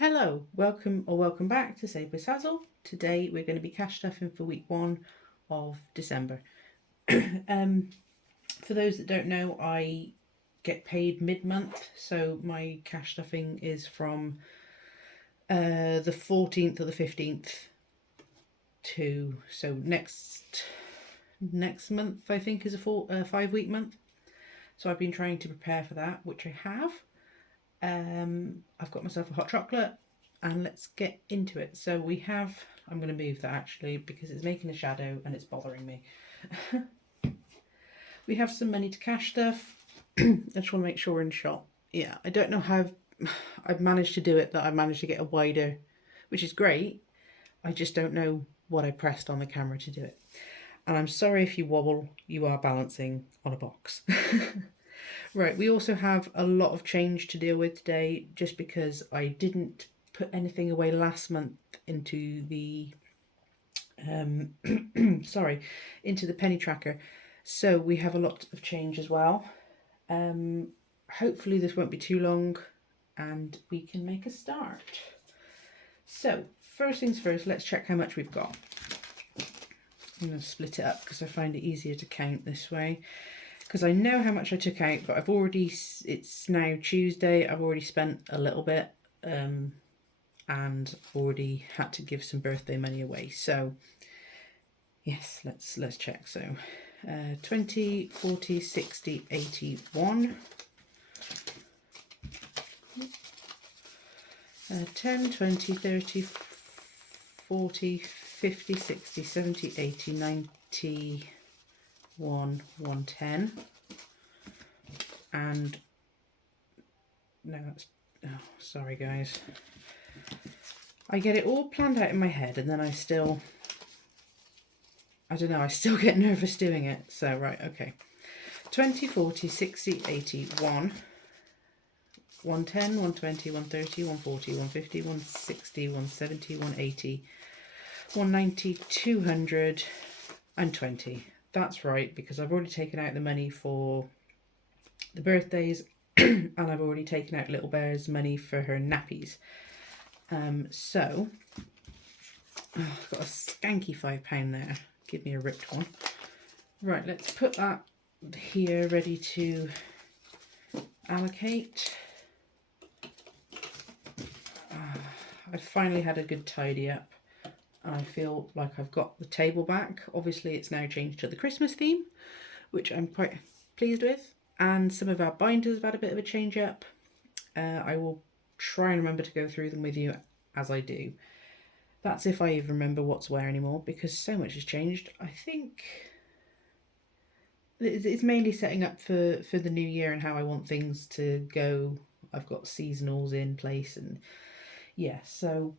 Hello, welcome back to Save with Sazzle. Today we're going to be cash stuffing for week 1 of December. For those that don't know, I get paid mid-month, so my cash stuffing is from the 14th or the 15th to next month I think is a 5-week month. So I've been trying to prepare for that, which I have. I've got myself a hot chocolate and let's get into it. So I'm going to move that actually because it's making a shadow and it's bothering me. We have some money to cash stuff. I just want to make sure we're in shot. Yeah, I don't know how I've managed to do it, that I've managed to get a wider, which is great. I just don't know what I pressed on the camera to do it. And I'm sorry if you wobble, you are balancing on a box. Right, we also have a lot of change to deal with today just because I didn't put anything away last month into the into the penny tracker. So we have a lot of change as well. Hopefully this won't be too long and we can make a start. So first things first, let's check how much we've got. I'm going to split it up because I find it easier to count this way. Because I know how much I took out, but it's now Tuesday, I've already spent a little bit and already had to give some birthday money away. So yes, let's check. So 20, 40, 60, 81, 10, 20, 30, 40, 50, 60, 70, 80, 90, 110, and no, that's, oh, sorry guys, I get it all planned out in my head and then I still get nervous doing it. So right, okay, 20, 40, 60, 80, 110, 120, 130, 140, 150, 160, 170, 180, 190, 220. That's right, because I've already taken out the money for the birthdays and I've already taken out Little Bear's money for her nappies. So I've got a skanky £5 there. Give me a ripped one. Right, let's put that here ready to allocate. I've finally had a good tidy up. I feel like I've got the table back. Obviously it's now changed to the Christmas theme, which I'm quite pleased with. And some of our binders have had a bit of a change up. I will try and remember to go through them with you as I do. That's if I even remember what's where anymore, because so much has changed. I think it's mainly setting up for the new year and how I want things to go. I've got seasonals in place and yeah, so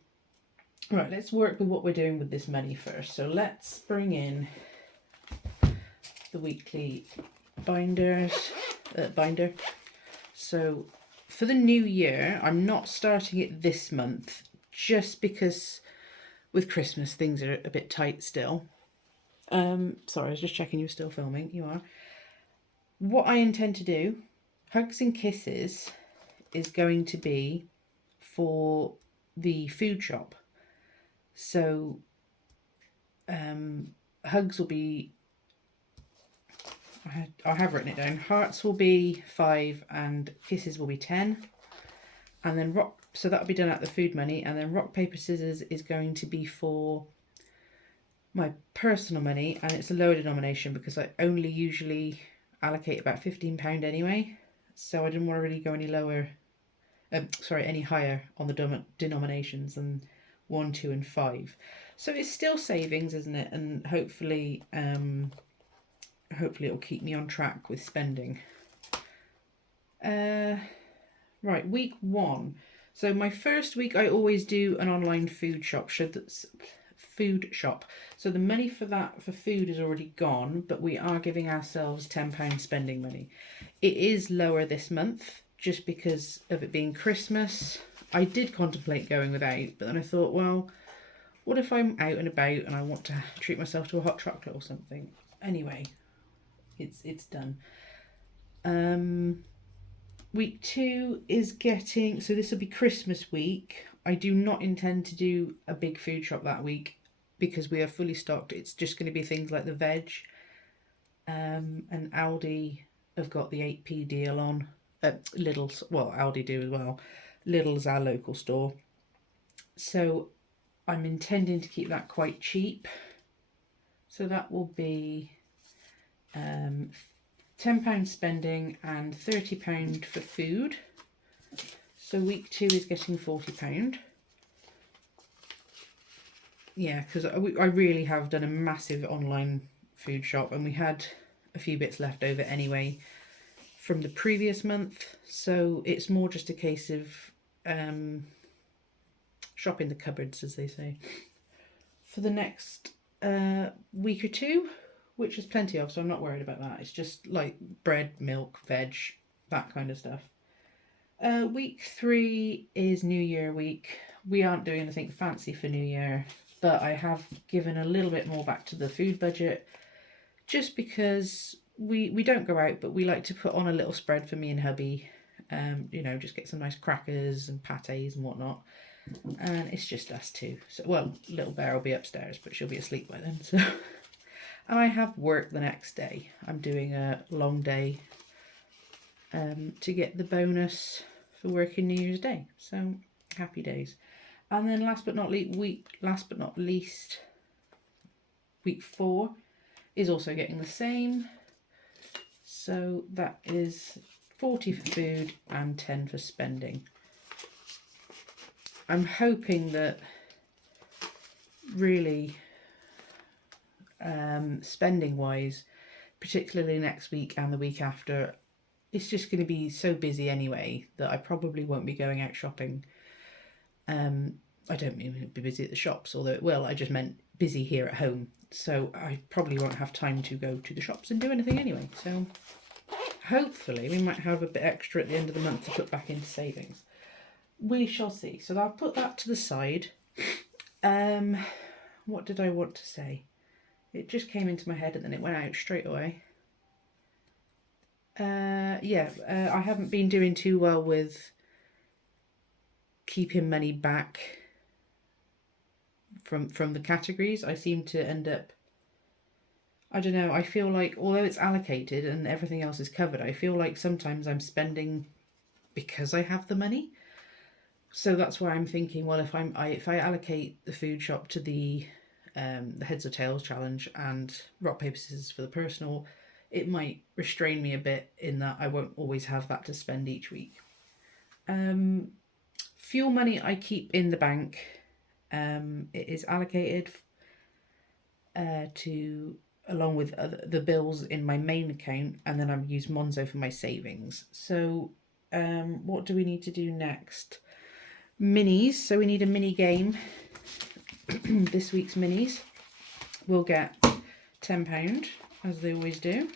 right, let's work with what we're doing with this money first. So let's bring in the weekly binder. So for the new year, I'm not starting it this month just because with Christmas things are a bit tight still. Sorry, I was just checking you're still filming. You are. What I intend to do, Hugs and Kisses, is going to be for the food shop. So Hugs will be, I have written it down, Hearts will be 5 and Kisses will be 10. And then so that'll be done at the food money, and then Rock, Paper, Scissors is going to be for my personal money, and it's a lower denomination because I only usually allocate about £15 anyway, so I didn't want to really go any lower, any higher on the denominations than 1, 2 and 5. So it's still savings, isn't it? And hopefully it'll keep me on track with spending. Right, week 1. So my first week I always do an online food shop. So the money for food is already gone, but we are giving ourselves £10 spending money. It is lower this month just because of it being Christmas. I did contemplate going without, but then I thought, well, what if I'm out and about and I want to treat myself to a hot chocolate or something? Anyway, it's done. Week 2 is getting, so this will be Christmas week. I do not intend to do a big food shop that week because we are fully stocked. It's just going to be things like the veg. And Aldi have got the 8p deal on. Lidl's, well, Aldi do as well. Lidl's our local store. So I'm intending to keep that quite cheap. So that will be £10 spending and £30 for food. So week 2 is getting £40. Yeah, because I really have done a massive online food shop, and we had a few bits left over anyway from the previous month. So it's more just a case of shopping the cupboards, as they say, for the next week or two, which is plenty of, so I'm not worried about that. It's just like bread, milk, veg, that kind of stuff. Week 3 is New Year week. We aren't doing anything fancy for New Year, but I have given a little bit more back to the food budget just because we don't go out, but we like to put on a little spread for me and hubby. You know, just get some nice crackers and pâtés and whatnot. And it's just us two. So, well, little Bear will be upstairs, but she'll be asleep by then. So, and I have work the next day. I'm doing a long day to get the bonus for working New Year's Day. So happy days. And then last but not least, week 4 is also getting the same. So that is 40 for food and 10 for spending. I'm hoping that really spending wise, particularly next week and the week after, it's just going to be so busy anyway that I probably won't be going out shopping. I don't mean be busy at the shops, although it will. I just meant busy here at home. So I probably won't have time to go to the shops and do anything anyway. So hopefully we might have a bit extra at the end of the month to put back into savings. We shall see. So I'll put that to the side. What did I want to say? It just came into my head and then it went out straight away. I haven't been doing too well with keeping money back from the categories. I seem to end up, I don't know, I feel like although it's allocated and everything else is covered, I feel like sometimes I'm spending because I have the money. So that's why I'm thinking, well, if I allocate the food shop to the Heads or Tails challenge and rock paper scissors for the personal, it might restrain me a bit in that I won't always have that to spend each week. Fuel money I keep in the bank. It is allocated to along with the bills in my main account, and then I use Monzo for my savings. So what do we need to do next? Minis. So we need a mini game. This week's minis will get £10, as they always do.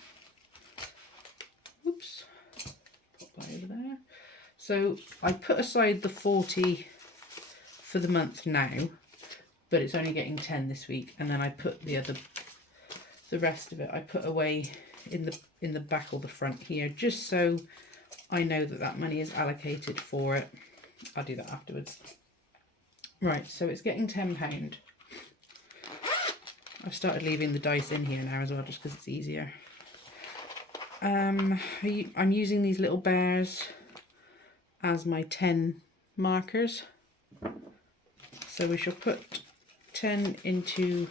Oops, pop that over there. So I put aside the 40 for the month now, but it's only getting 10 this week, and then I put the rest of it I put away in the back or the front here, just so I know that money is allocated for it. I'll do that afterwards. Right, so it's getting £10. I've started leaving the dice in here now as well, just because it's easier. I'm using these little bears as my 10 markers. So we shall put 10 into,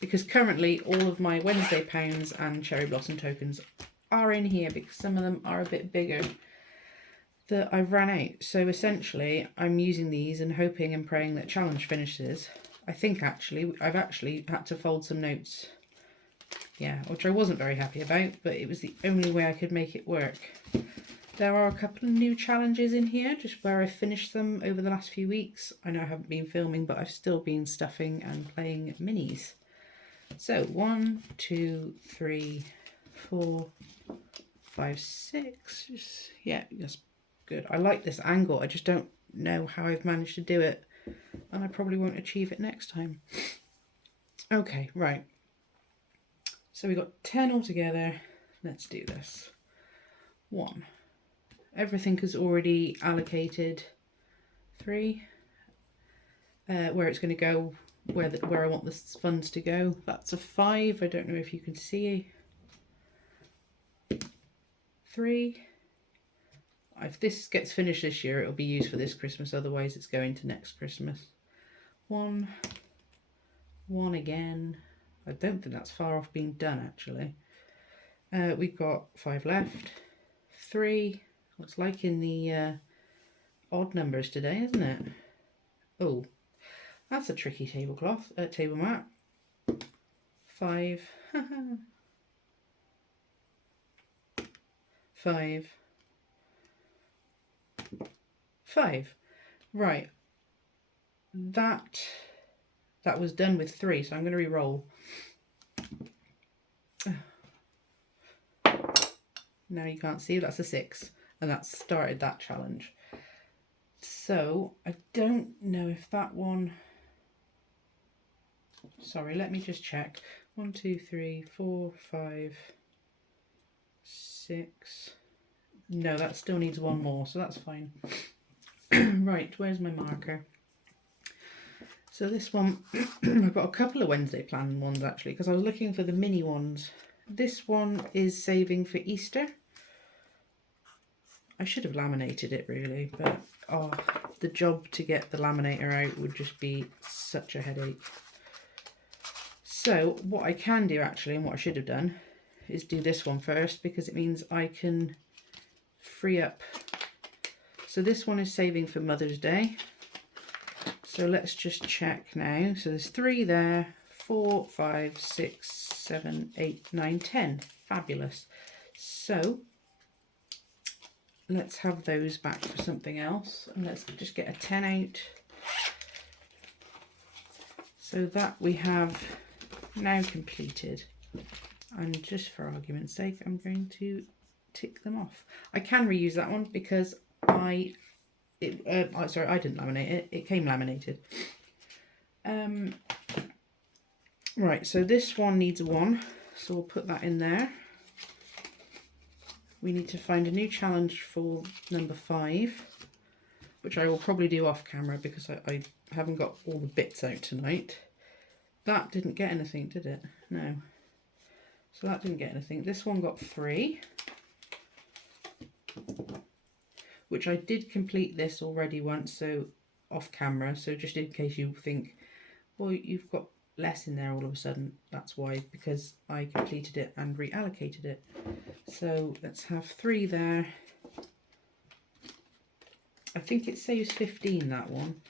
because currently all of my Wednesday pounds and cherry blossom tokens are in here because some of them are a bit bigger that I've ran out. So essentially I'm using these and hoping and praying that challenge finishes. I think I've actually had to fold some notes, yeah, which I wasn't very happy about, but it was the only way I could make it work. There are a couple of new challenges in here, just where I finished them over the last few weeks. I know I haven't been filming, but I've still been stuffing and playing minis. So 1, 2, 3, 4, 5, 6. Yeah, that's good. I like this angle. I just don't know how I've managed to do it, and I probably won't achieve it next time. Okay, right. So we got 10 altogether. Let's do this. 1, everything is already allocated 3, where it's going to go, where I want the funds to go. That's a 5. I don't know if you can see. 3. If this gets finished this year, it'll be used for this Christmas, otherwise it's going to next Christmas. 1 again. I don't think that's far off being done, actually. We've got 5 left. 3. Looks like in the odd numbers today, isn't it? Oh, that's a tricky tablecloth, table mat. 5. 5. 5. Right. That was done with 3, so I'm going to re-roll. Now you can't see, that's a 6, and that started that challenge. So I don't know if that one, sorry, let me just check. 1, 2, 3, 4, 5, 6. No, that still needs 1 more, so that's fine. Right, where's my marker? So this one, I've got a couple of Wednesday planning ones actually, because I was looking for the mini ones. This one is saving for Easter. I should have laminated it really, but the job to get the laminator out would just be such a headache. So what I can do actually, and what I should have done, is do this one first, because it means I can free up. So this one is saving for Mother's Day. So let's just check now. So there's 3 there, 4, 5, 6, 7, 8, 9, 10. Fabulous. So let's have those back for something else. And let's just get a 10 out. So that we have now completed. And just for argument's sake, I'm going to tick them off. I can reuse that one because sorry, I didn't laminate it. It came laminated. Right, so this one needs a 1, so we'll put that in there. We need to find a new challenge for number 5, which I will probably do off camera because I haven't got all the bits out tonight. That didn't get anything, did it? No. So that didn't get anything. This one got 3. Which I did complete this already once, so off camera, so just in case you think, well, you've got less in there all of a sudden, that's why, because I completed it and reallocated it. So let's have 3 there. I think it saves 15, that one,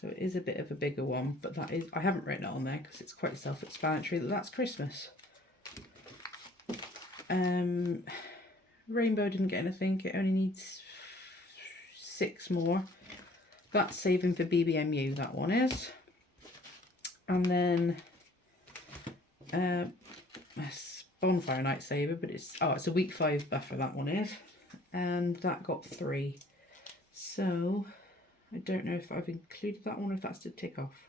so it is a bit of a bigger one, but that is, I haven't written it on there because it's quite self-explanatory that that's Christmas. Rainbow didn't get anything, it only needs 6 more. That's saving for BBMU, that one is. And then Bonfire Night Saver, but it's a week 5 buffer, that one is. And that got 3. So I don't know if I've included that one or if that's to tick off.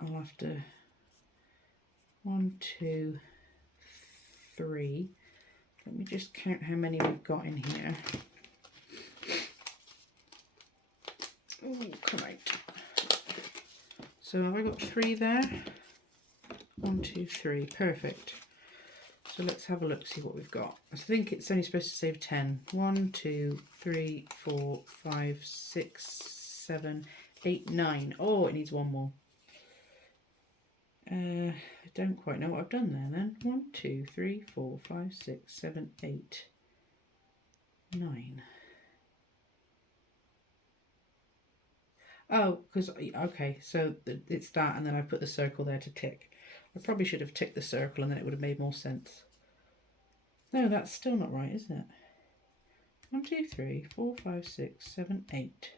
I'll have to 1, 2, 3. Let me just count how many we've got in here. Oh, come out. So have I got 3 there? 1, 2, 3. Perfect. So let's have a look, see what we've got. I think it's only supposed to save 10. 1, 2, 3, 4, 5, 6, 7, 8, 9. Oh, it needs 1 more. I don't quite know what I've done there then. 1, 2, 3, 4, 5, 6, 7, 8, 9. Oh, because, okay, so it's that, and then I put the circle there to tick. I probably should have ticked the circle and then it would have made more sense. No, that's still not right, isn't it? 1, 2, 3, 4, 5, 6, 7, 8,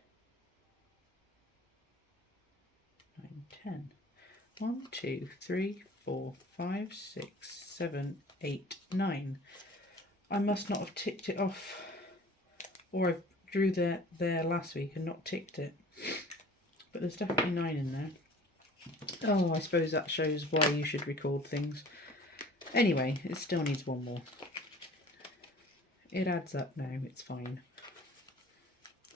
9, 10. 1, 2, 3, 4, 5, 6, 7, 8, 9. I must not have ticked it off, or I drew there last week and not ticked it. But there's definitely 9 in there. Oh, I suppose that shows why you should record things. Anyway, it still needs 1 more. It adds up now, it's fine.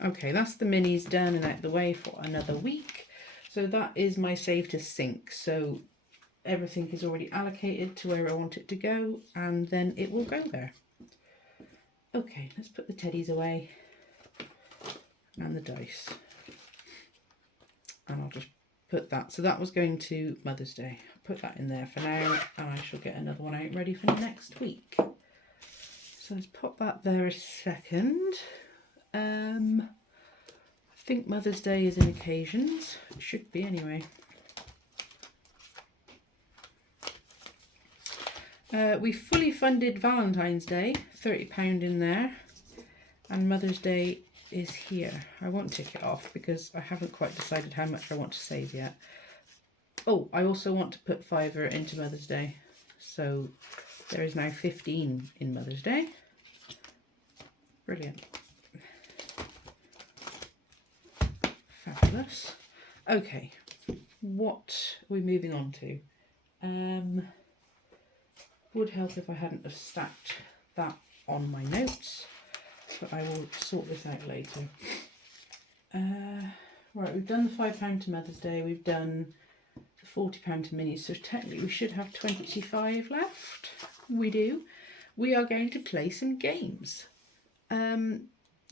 Okay, that's the minis done and out the way for another week. So that is my save to sync. So everything is already allocated to where I want it to go, and then it will go there. Okay, let's put the teddies away and the dice. And I'll just put that. So that was going to Mother's Day. I'll put that in there for now, and I shall get another one out ready for next week. So let's pop that there a second. I think Mother's Day is in occasions. It should be anyway. We fully funded Valentine's Day, £30 in there, and Mother's Day is here. I won't tick it off because I haven't quite decided how much I want to save yet. Oh, I also want to put £5 into Mother's Day, so there is now 15 in Mother's Day. Brilliant. Fabulous. Okay, what are we moving on to? Would help if I hadn't have stacked that on my notes, but I will sort this out later. Right, we've done the £5 to Mother's Day, we've done the £40 to minis, so technically we should have 25 left. We do. We are going to play some games.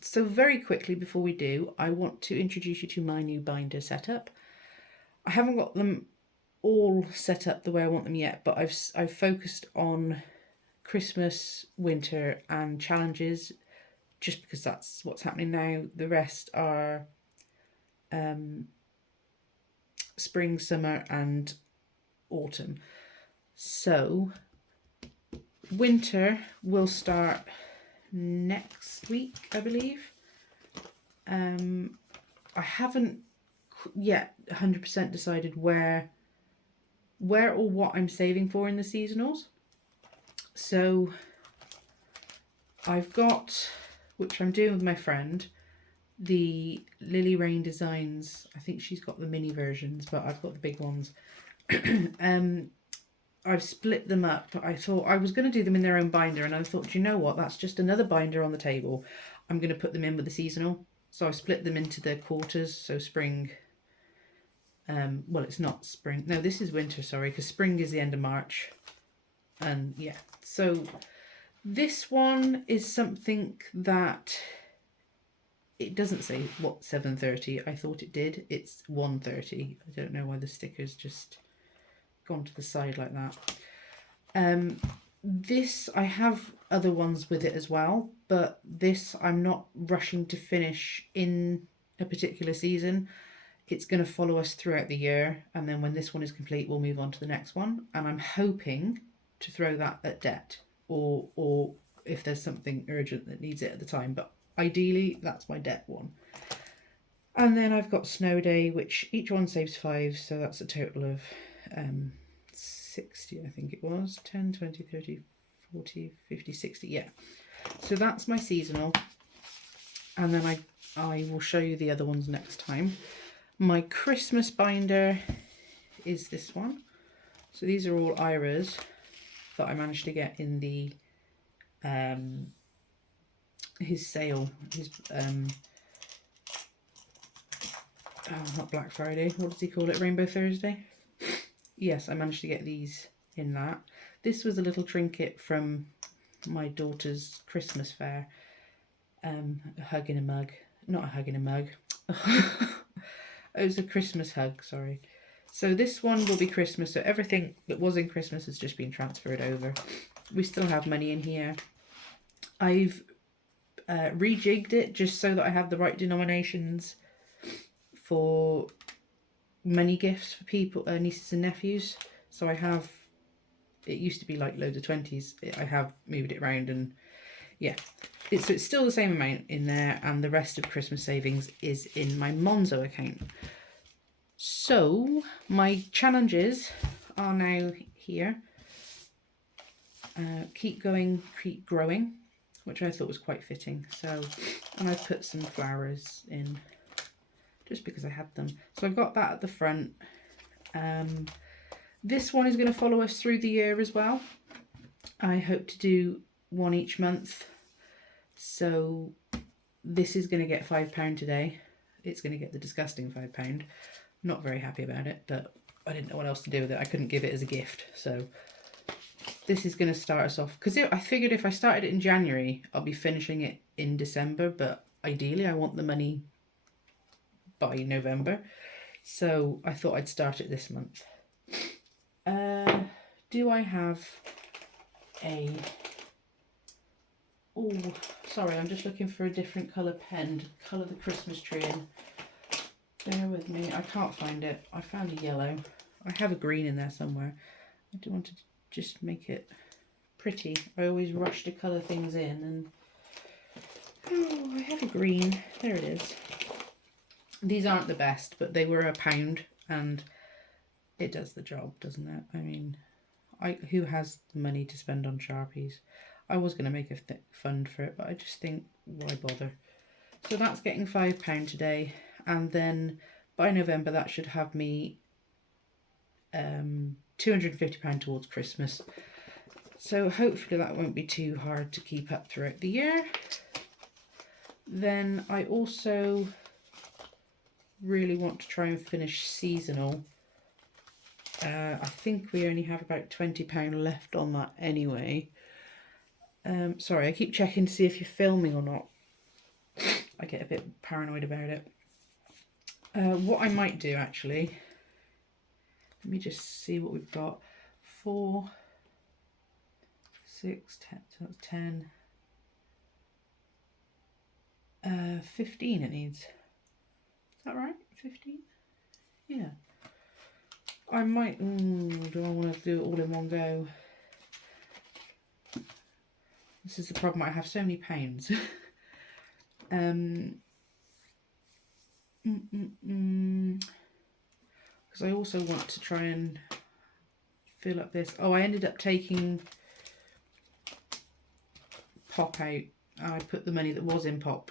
So very quickly before we do, I want to introduce you to my new binder setup. I haven't got them all set up the way I want them yet, but I've focused on Christmas, winter and challenges just because that's what's happening now. The rest are spring, summer and autumn. So winter will start next week, I believe. I haven't yet 100% decided where or what I'm saving for in the seasonals. So I've got, which I'm doing with my friend, the Lily Rain Designs. I think she's got the mini versions, but I've got the big ones. I've split them up. I thought I was going to do them in their own binder, and I thought, you know what, that's just another binder on the table. I'm going to put them in with the seasonal. So I split them into the quarters, so spring. Well, it's not spring. No, this is winter, sorry, because spring is the end of March. And yeah, so this one is something that it doesn't say what 7:30. I thought it did. It's 1:30. I don't know why the sticker's just gone to the side like that. This, I have other ones with it as well, but this I'm not rushing to finish in a particular season. It's going to follow us throughout the year, and then when this one is complete, we'll move on to the next one. And I'm hoping to throw that at Det, or if there's something urgent that needs it at the time. But ideally, that's my Det one. And then I've got Snow Day, which each one saves 5, so that's a total of 60, I think it was. 10, 20, 30, 40, 50, 60, yeah. So that's my seasonal. And then I will show you the other ones next time. My Christmas binder is this one. So these are all Ira's that I managed to get in the his sale, his not Black Friday, what does he call it, Rainbow Thursday? Yes, I managed to get these in that. This was a little trinket from my daughter's Christmas fair. A hug in a mug. Not a hug in a mug. It was a Christmas hug, sorry. So this one will be Christmas, so everything that was in Christmas has just been transferred over. We still have money in here. I've rejigged it just so that I have the right denominations for money gifts for people, nieces and nephews. So I have, it used to be like loads of 20s. I have moved it around, and yeah. It's still the same amount in there, and the rest of Christmas savings is in my Monzo account. So my challenges are now here. Keep going, keep growing, which I thought was quite fitting. So, and I put some flowers in just because I had them. So I've got that at the front. This one is going to follow us through the year as well. I hope to do one each month. So this is going to get £5 today. It's going to get the disgusting £5. Not very happy about it, but I didn't know what else to do with it. I couldn't give it as a gift. So this is going to start us off. Because I figured if I started it in January, I'll be finishing it in December. But ideally, I want the money by November. So I thought I'd start it this month. Do I have a... Oh, sorry, I'm just looking for a different colour pen to colour the Christmas tree in. Bear with me, I can't find it. I found a yellow. I have a green in there somewhere. I do want to just make it pretty. I always rush to colour things in and... Oh, I have a green. There it is. These aren't the best, but they were £1 and it does the job, doesn't it? I mean, who has the money to spend on Sharpies? I was going to make a fund for it, but I just think, why bother? So that's getting £5 today, and then by November that should have me £250 towards Christmas. So hopefully that won't be too hard to keep up throughout the year. Then I also really want to try and finish seasonal. I think we only have about £20 left on that anyway. Sorry, I keep checking to see if you're filming or not. I get a bit paranoid about it. What I might do actually, let me just see what we've got. 4, 6, 10, so that's 10. 15 it needs. Is that right? 15? Yeah. I might, do I want to do it all in one go? This is the problem, I have so many pounds. Because I also want to try and fill up this. Oh, I ended up taking Pop out. I put the money that was in Pop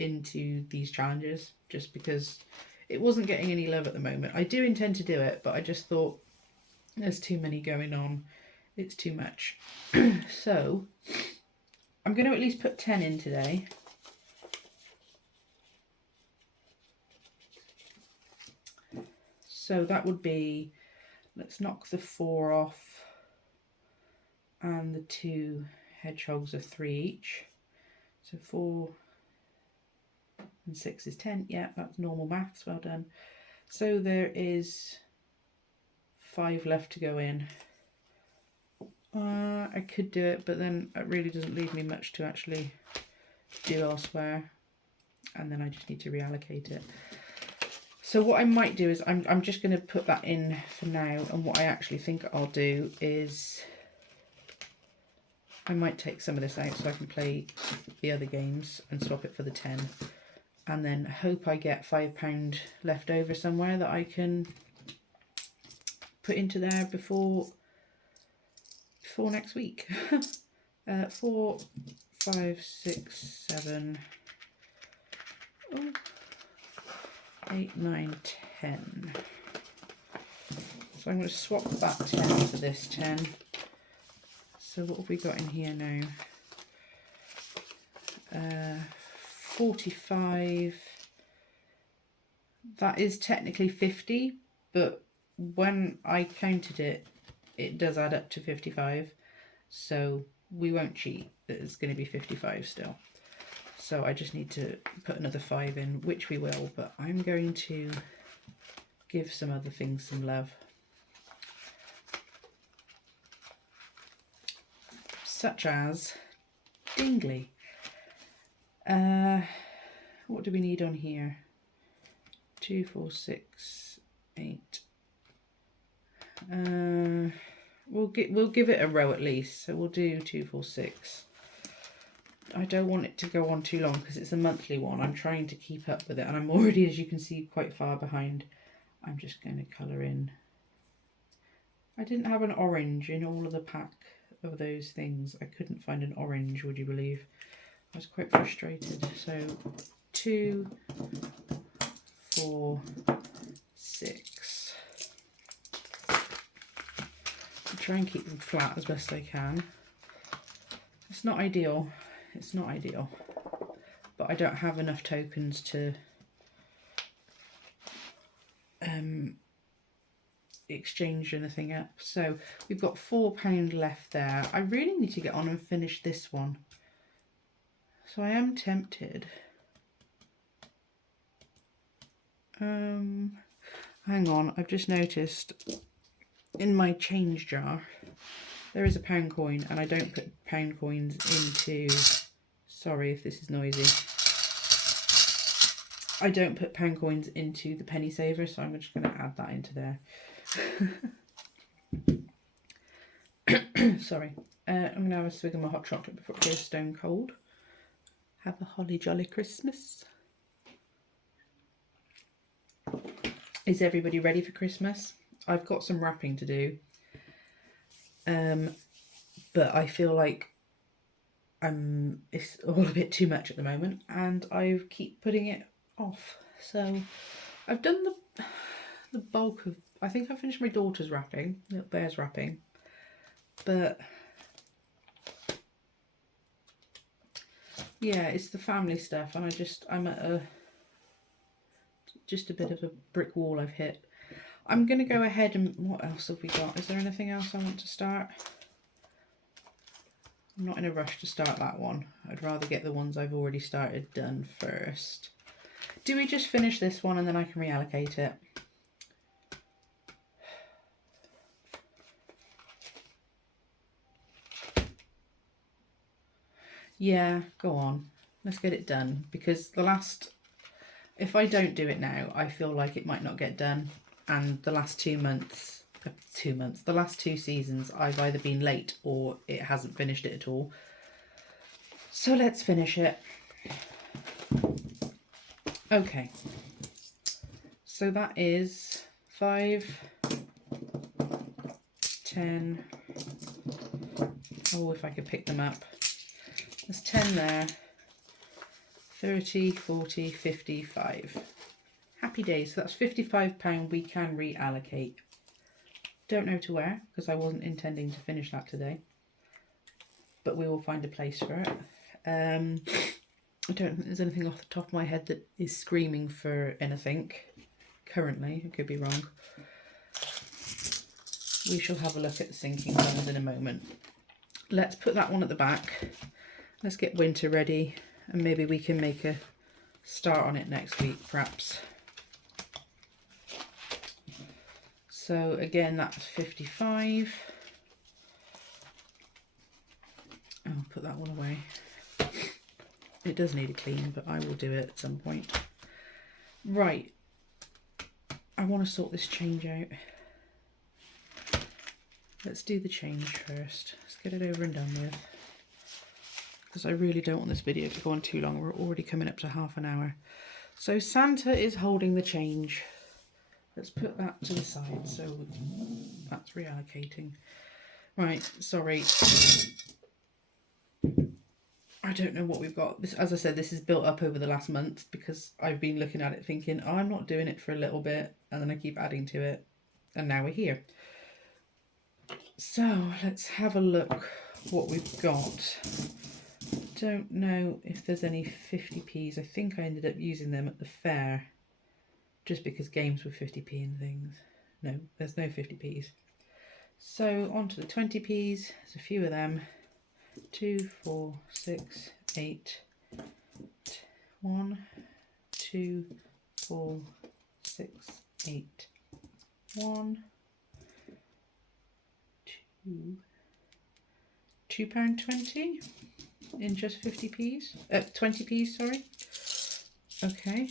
into these challenges just because it wasn't getting any love at the moment. I do intend to do it, but I just thought there's too many going on. It's too much. So I'm going to at least put 10 in today. So that would be, let's knock the 4 off, and the 2 hedgehogs are 3 each. So 4 and 6 is 10. Yeah, that's normal maths, well done. So there is 5 left to go in. I could do it, but then it really doesn't leave me much to actually do elsewhere. And then I just need to reallocate it. So what I might do is I'm just going to put that in for now. And what I actually think I'll do is I might take some of this out so I can play the other games and swap it for the 10. And then hope I get £5 left over somewhere that I can put into there before next week. 4, 5, 6, 7, 8, 9, 10. So I'm going to swap that 10 for this 10. So what have we got in here now? 45. That is technically 50, but when I counted it, it does add up to 55. So we won't cheat. It's going to be 55 still. So I just need to put another 5 in, which we will, but I'm going to give some other things some love. Such as Dingley. What do we need on here? 2, 4, 6, 8. We'll give it a row at least. So we'll do 2, 4, 6. I don't want it to go on too long because it's a monthly one. I'm trying to keep up with it, and I'm already, as you can see, quite far behind. I'm just going to colour in. I didn't have an orange in all of the pack of those things. I couldn't find an orange, would you believe? I was quite frustrated. So 2, 4, 6. I'll try and keep them flat as best I can. It's not ideal. It's not ideal, but I don't have enough tokens to exchange anything up. So we've got £4 left there. I really need to get on and finish this one. So I am tempted. Hang on, I've just noticed in my change jar there is a £1 coin, and I don't put £1 coins into, sorry if this is noisy, I don't put £1 coins into the penny saver, so I'm just going to add that into there. Sorry. I'm going to have a swig of my hot chocolate before it goes stone cold. Have a holly jolly Christmas. Is everybody ready for Christmas? I've got some wrapping to do. But I feel like it's all a bit too much at the moment, and I keep putting it off. So I've done the bulk of, I think I finished my daughter's wrapping, Little Bear's wrapping, but yeah, it's the family stuff, and I'm at just a bit of a brick wall I've hit. I'm going to go ahead and, what else have we got? Is there anything else I want to start? I'm not in a rush to start that one. I'd rather get the ones I've already started done first. Do we just finish this one and then I can reallocate it? Yeah, go on. Let's get it done, because if I don't do it now, I feel like it might not get done. And the last 2 months, the last 2 seasons, I've either been late or it hasn't finished it at all. So let's finish it. Okay. So that is 5, 10. Oh, if I could pick them up. There's 10 there. 30, 40, 55. Happy days. So that's £55 we can reallocate. Don't know to where, because I wasn't intending to finish that today. But we will find a place for it. I don't think there's anything off the top of my head that is screaming for anything currently. I could be wrong. We shall have a look at the sinking funds in a moment. Let's put that one at the back. Let's get winter ready, and maybe we can make a start on it next week, perhaps. So again, that's 55. I'll put that one away. It does need a clean, but I will do it at some point. Right. I want to sort this change out. Let's do the change first. Let's get it over and done with, because I really don't want this video to go on too long. We're already coming up to half an hour. So Santa is holding the change. Let's put that to the side. So that's reallocating. Right, sorry. I don't know what we've got. This, as I said, this is built up over the last month, because I've been looking at it thinking, oh, I'm not doing it for a little bit, and then I keep adding to it, and now we're here. So let's have a look what we've got. Don't know if there's any 50p's. I think I ended up using them at the fair, just because games were 50p and things. No, there's no 50p's. So on to the 20p's. There's a few of them. 2, 4, 6, 8. 1, 2, 4, 6, 8. 1, 2. £2.20 in just 50p's. 20p's, sorry. Okay,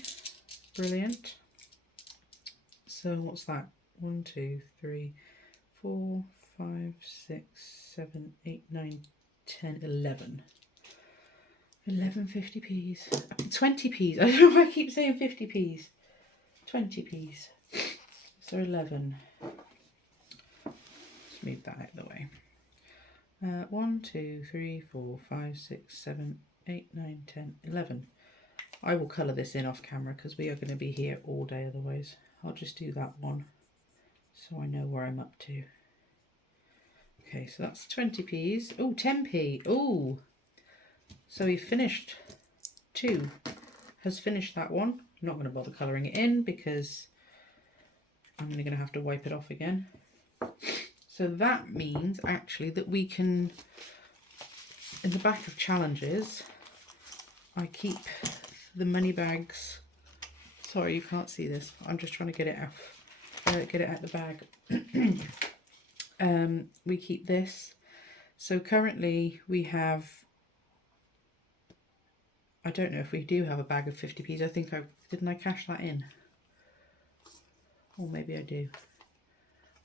brilliant. So what's that? 1, 2, 3, 4, 5, 6, 7, 8, 9, 10, 11. 11 50p's. 20p's. I don't know why I keep saying 50p's. 20p's. So 11. Let's move that out of the way. 1, 2, 3, 4, 5, 6, 7, 8, 9, 10, 11. I will colour this in off camera, because we are going to be here all day otherwise. I'll just do that one so I know where I'm up to. Okay, so that's 20p's. Oh, 10p. Oh, So he finished 2, has finished that one. I'm not going to bother colouring it in because I'm only going to have to wipe it off again. So that means actually that we can, in the back of challenges, I keep the money bags. Sorry, you can't see this. I'm just trying to get it out the bag. We keep this. So currently we have, I don't know if we do have a bag of 50p's. I think didn't I cash that in? Or maybe I do.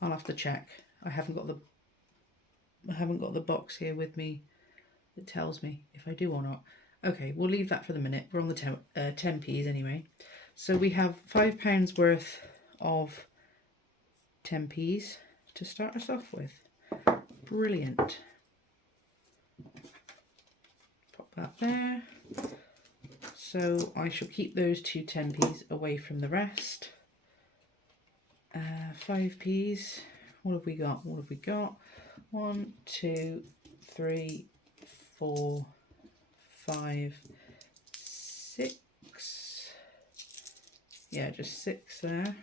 I'll have to check. I haven't got the box here with me that tells me if I do or not. Okay, we'll leave that for the minute. We're on the 10p's anyway. So we have £5 worth of 10p's to start us off with. Brilliant. Pop that there. So I shall keep those 2 10p's away from the rest. 5p's. What have we got? 1, 2, 3, 4, 5, 6. Yeah, just 6 there.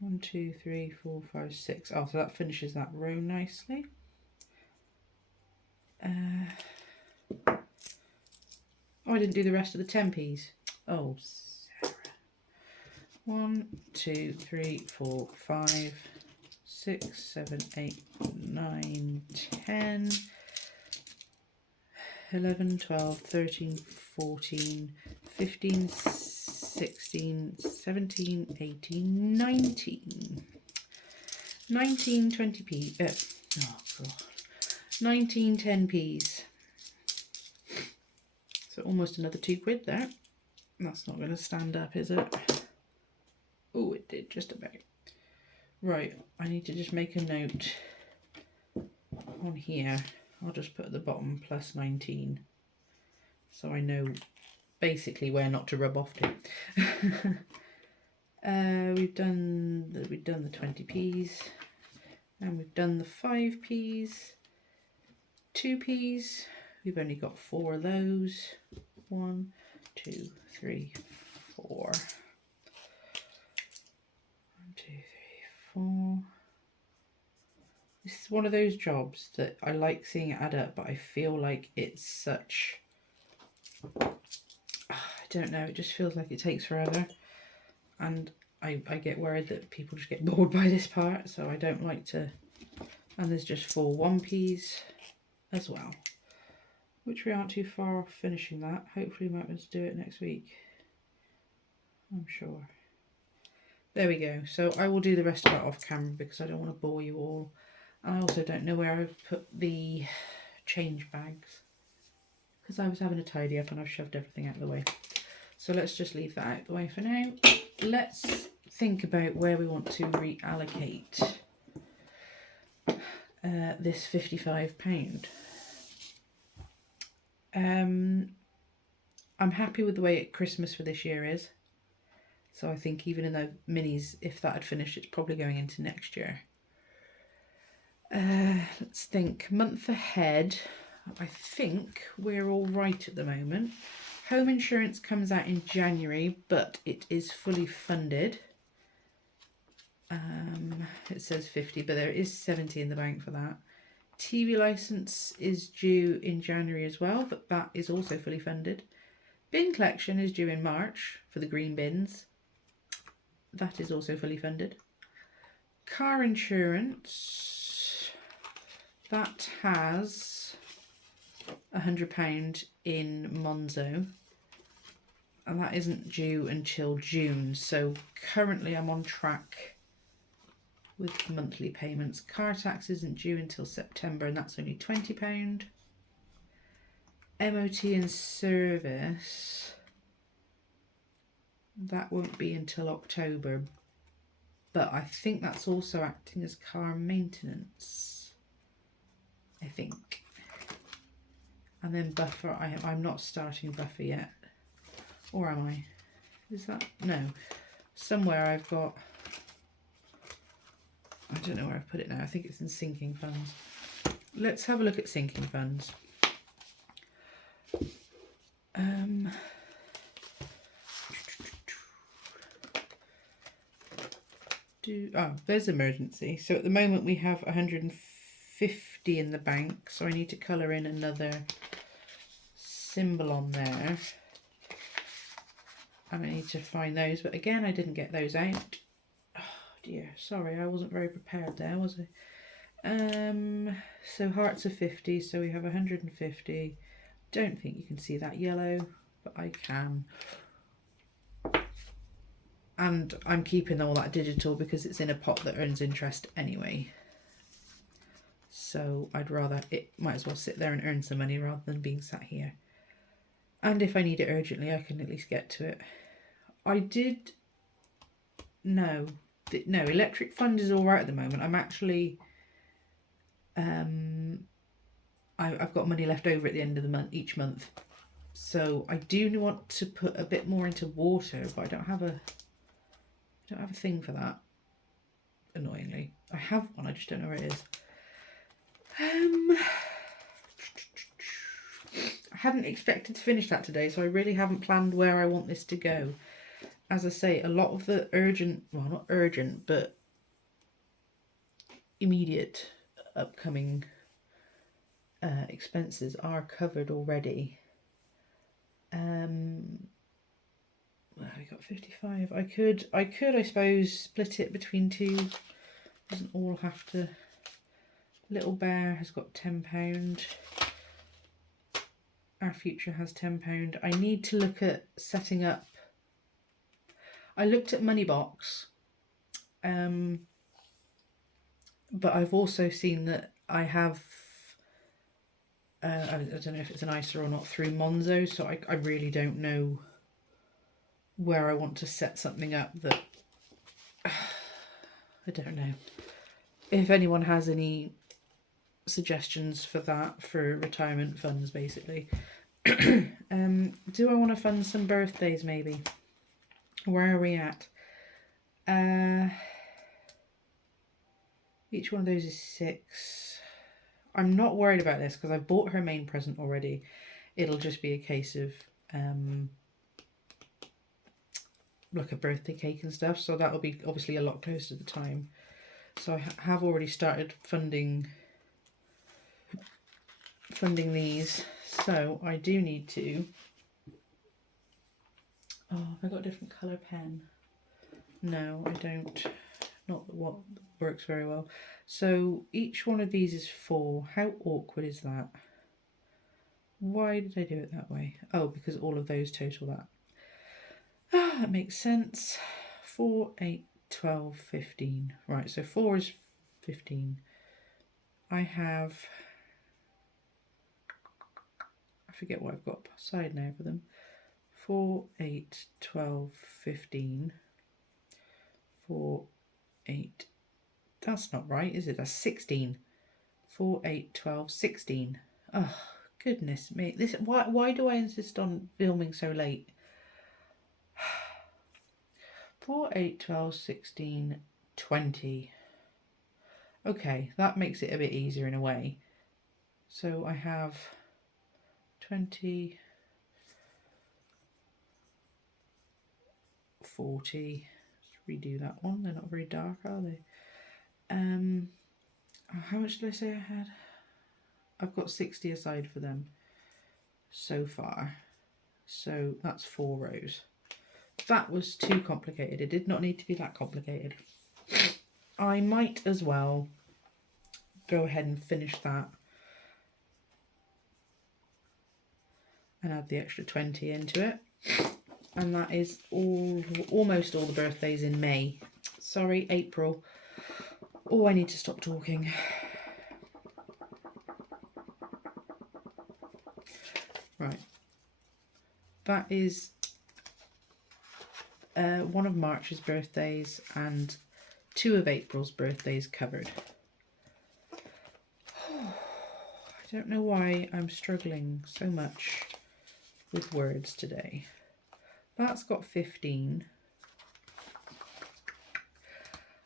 1, 2, 3, 4, 5, 6. Oh, so that finishes that row nicely. Oh, I didn't do the rest of the 10p's. Oh, Sarah. 1, 2, 3, 4, 5, 6, 7, 8, 9, 10, 11, 12, 13, 14, 15, 16, 17, 18, 19. 19 20p. Oh god. 19 10p's. So almost another £2 there. That's not going to stand up, is it? Oh, it did just about. Right, I need to just make a note on here. I'll just put at the bottom plus 19, so I know basically where not to rub off to. We've done the 20p's, and we've done the 5p's, 2p's. We've only got 4 of those. 1, 2, 3, 4. 1, 2, 3, 4. This is one of those jobs that I like seeing it add up, but I feel like it's such, I don't know, it just feels like it takes forever, and I get worried that people just get bored by this part, so I don't like to. And there's just 4 1p's as well, which we aren't too far off finishing that. Hopefully we might be able to do it next week, I'm sure. There we go. So I will do the rest of that off camera because I don't want to bore you all. I also don't know where I've put the change bags because I was having a tidy up and I've shoved everything out of the way. So let's just leave that out of the way for now. Let's think about where we want to reallocate this £55. I'm happy with the way Christmas for this year is. So I think even in the minis, if that had finished, it's probably going into next year. Let's think. Month ahead, I think we're all right at the moment. Home insurance comes out in January, but it is fully funded. It says 50, but there is 70 in the bank for that. TV licence is due in January as well, but that is also fully funded. Bin collection is due in March for the green bins. That is also fully funded. Car insurance, that has £100 in Monzo, and that isn't due until June. So currently I'm on track with monthly payments. Car tax isn't due until September, and that's only £20. MOT and service, that won't be until October, but I think that's also acting as car maintenance, I think. And then buffer, I'm not starting buffer yet, or am I? Is that, no, somewhere I've got, I don't know where I've put it now. I think it's in sinking funds. Let's have a look at sinking funds. There's emergency. So at the moment we have 150 in the bank, so I need to colour in another symbol on there. And I need to find those, but again I didn't get those out. Oh dear, sorry, I wasn't very prepared there, was I? So hearts are 50, so we have 150. Don't think you can see that yellow, but I can. And I'm keeping all that digital because it's in a pot that earns interest anyway. So I'd rather, it might as well sit there and earn some money rather than being sat here. And if I need it urgently, I can at least get to it. No, Electric Fund is all right at the moment. I'm actually, I've got money left over at the end of the month, each month. So I do want to put a bit more into water, but I don't have a thing for that. Annoyingly, I have one. I just don't know where it is. I hadn't expected to finish that today, so I really haven't planned where I want this to go. As I say, a lot of the not urgent, but immediate upcoming expenses are covered already. We got 55. I could, I suppose, split it between two. Doesn't all have to. Little Bear has got £10. Our Future has £10. I need to look at setting up. I looked at Moneybox, but I've also seen that I have, I don't know if it's an ISA or not, through Monzo, so I really don't know where I want to set something up that, I don't know. If anyone has any suggestions for that, for retirement funds basically. Do I want to fund some birthdays maybe? Where are we at? Each one of those is 6. I'm not worried about this because I've bought her main present already. It'll just be a case of like a birthday cake and stuff, so that'll be obviously a lot closer to the time. So I have already started funding these, so I do need to. Oh, have I got a different colour pen? No, I don't. Not what works very well. So each one of these is 4. How awkward is that? Why did I do it that way? Oh, because all of those total that. Ah, that makes sense. 4, 8, 12, 15. Right, so 4 is 15. I have, I forget what I've got side now for them. 4, 8, 12, 15. 4, 8. That's not right, is it? That's 16. 4, 8, 12, 16. Oh, goodness me. This, why do I insist on filming so late? 4, 8, 12, 16, 20. Okay, that makes it a bit easier in a way. So I have 20, 40. Let's redo that one. They're not very dark, are they? How much did I say I had? I've got 60 aside for them so far. So that's 4 rows. That was too complicated. It did not need to be that complicated. I might as well go ahead and finish that and add the extra 20 into it. And that is almost all the birthdays in May. Sorry, April. Oh, I need to stop talking. Right. That is one of March's birthdays and 2 of April's birthdays covered. I don't know why I'm struggling so much with words today. That's got 15.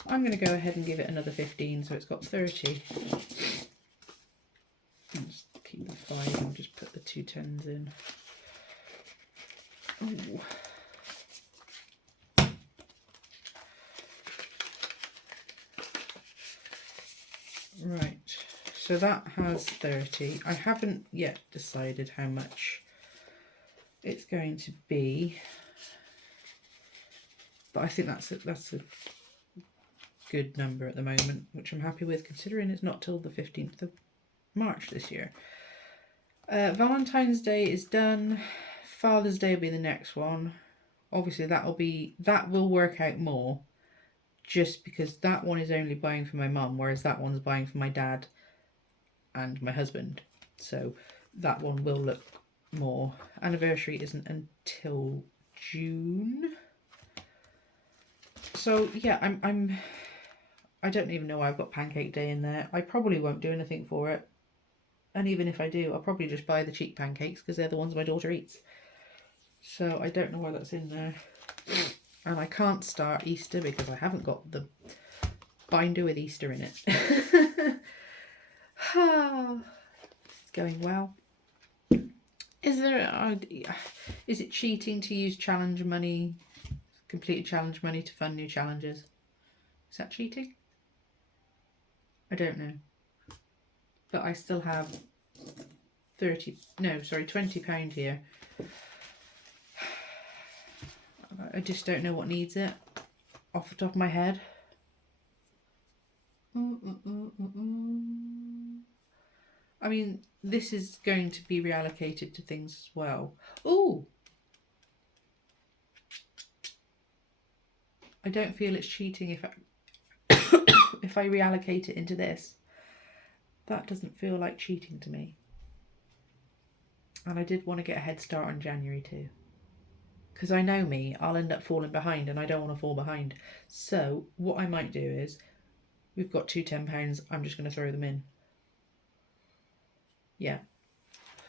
I'm going to go ahead and give it another 15, so it's got 30. I'll just keep the 5 and just put the 2 tens in. Ooh. Right, so that has 30. I haven't yet decided how much it's going to be, but I think that's a good number at the moment, which I'm happy with considering it's not till the 15th of March this year. Valentine's Day is done. Father's Day will be the next one. Obviously that will work out more, just because that one is only buying for my mum, whereas that one's buying for my dad and my husband. So that one will look more. Anniversary isn't until June. So yeah, I don't even know why I've got Pancake Day in there. I probably won't do anything for it. And even if I do, I'll probably just buy the cheap pancakes because they're the ones my daughter eats. So I don't know why that's in there. And I can't start Easter because I haven't got the binder with Easter in it. It's going well. Is it cheating to use challenge money, completed challenge money to fund new challenges? Is that cheating? I don't know. But I still have £20 here. I just don't know what needs it off the top of my head. I mean, this is going to be reallocated to things as well. Oh! I don't feel it's cheating if I reallocate it into this. That doesn't feel like cheating to me. And I did want to get a head start on January too. Because I know me, I'll end up falling behind and I don't want to fall behind. So what I might do is, we've got two £10, I'm just going to throw them in. Yeah.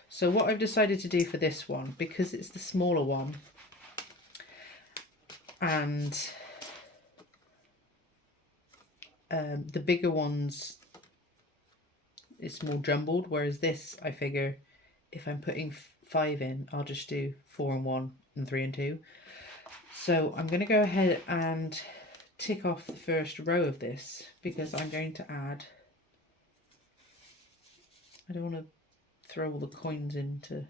So what I've decided to do for this one, because it's the smaller one, and the bigger ones, it's more jumbled, whereas this, I figure, if I'm putting 5 in, I'll just do 4 and 1 and 3 and 2. So I'm going to go ahead and tick off the first row of this, because I'm going to add, I don't want to throw all the coins into,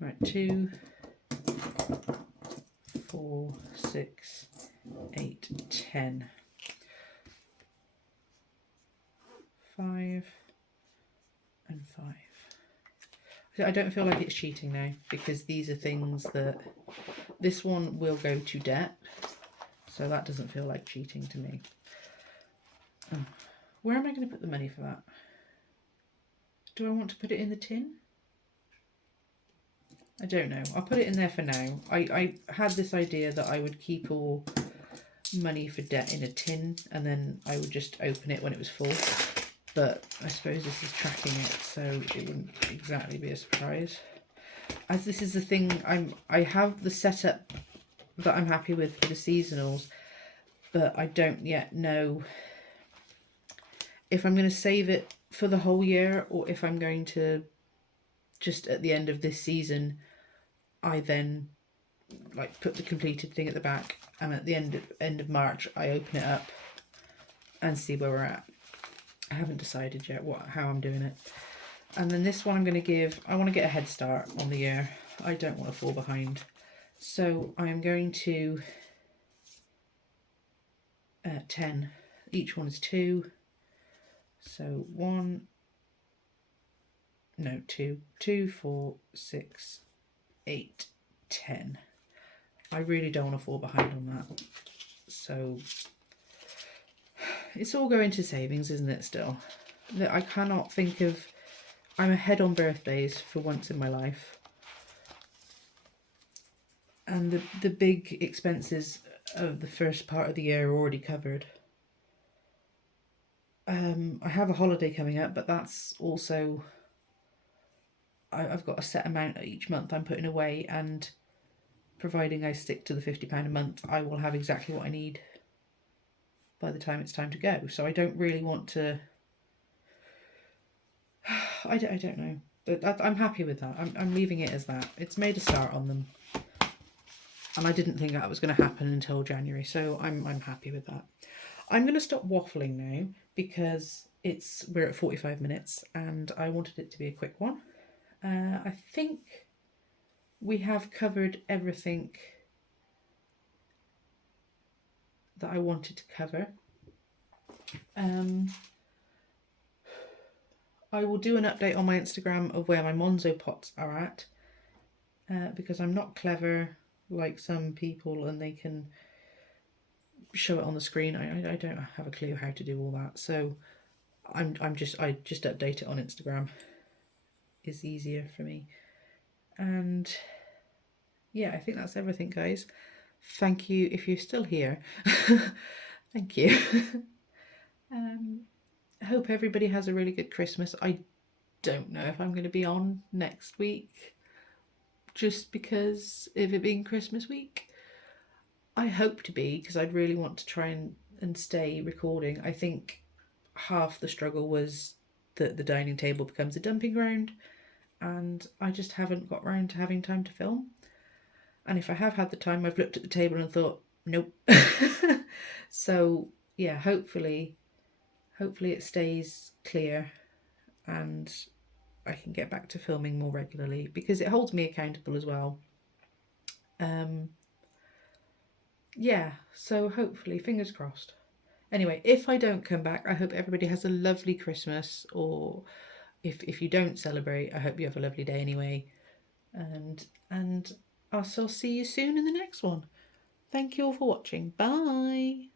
right, 2, 4, 6, 8, 10, 5 and 5. I don't feel like it's cheating now, because these are things that, this one will go to debt, so that doesn't feel like cheating to me. Oh, where am I going to put the money for that? Do I want to put it in the tin? I don't know. I'll put it in there for now. I had this idea that I would keep all money for debt in a tin and then I would just open it when it was full. But I suppose this is tracking it, so it wouldn't exactly be a surprise. As this is the thing, I have the setup that I'm happy with for the seasonals, but I don't yet know if I'm going to save it for the whole year or if I'm going to just at the end of this season, I then like put the completed thing at the back, and at the end of March I open it up and see where we're at. I haven't decided yet how I'm doing it. And then this one I want to get a head start on the year. I don't want to fall behind. So I'm going to 10. Each one is 2. So 2, 4, 6, 8, 10. I really don't want to fall behind on that. So it's all going to savings, isn't it, still? I cannot think of... I'm ahead on birthdays for once in my life. And the big expenses of the first part of the year are already covered. I have a holiday coming up, but that's also... I've got a set amount each month I'm putting away, and providing I stick to the £50 a month, I will have exactly what I need by the time it's time to go. So I don't really want to... I don't know. I'm happy with that. I'm leaving it as that. It's made a start on them. And I didn't think that was going to happen until January, so I'm happy with that. I'm going to stop waffling now because we're at 45 minutes and I wanted it to be a quick one. I think we have covered everything that I wanted to cover. I will do an update on my Instagram of where my Monzo pots are at, because I'm not clever like some people and they can show it on the screen. I don't have a clue how to do all that, so I just update it on Instagram. It's easier for me. And yeah, I think that's everything, guys. Thank you if you're still here. Thank you. I hope everybody has a really good Christmas. I don't know if I'm going to be on next week just because of it being Christmas week. I hope to be, because I'd really want to try and stay recording. I think half the struggle was that the dining table becomes a dumping ground and I just haven't got round to having time to film. And if I have had the time, I've looked at the table and thought, nope. So yeah, hopefully it stays clear and I can get back to filming more regularly because it holds me accountable as well. Yeah, so hopefully, fingers crossed. Anyway, if I don't come back, I hope everybody has a lovely Christmas, or if you don't celebrate, I hope you have a lovely day anyway. And I'll see you soon in the next one. Thank you all for watching. Bye.